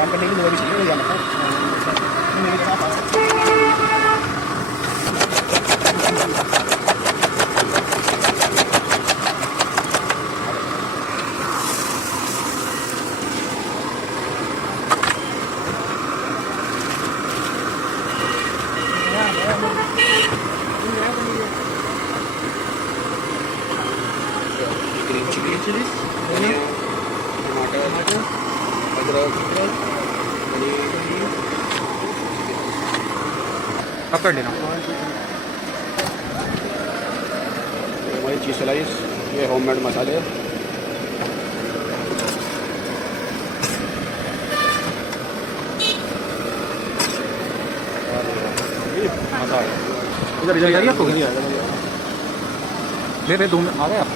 काम करने की जगह भी चाहिए जाना ग्रीन चिली धनिया टमाटर अदरक पकड़ लेना। हमारी चीज़ स्लाइस, ये होममेड मसाले, इधर इधर आपको ले 2 मिनट आ गए आप।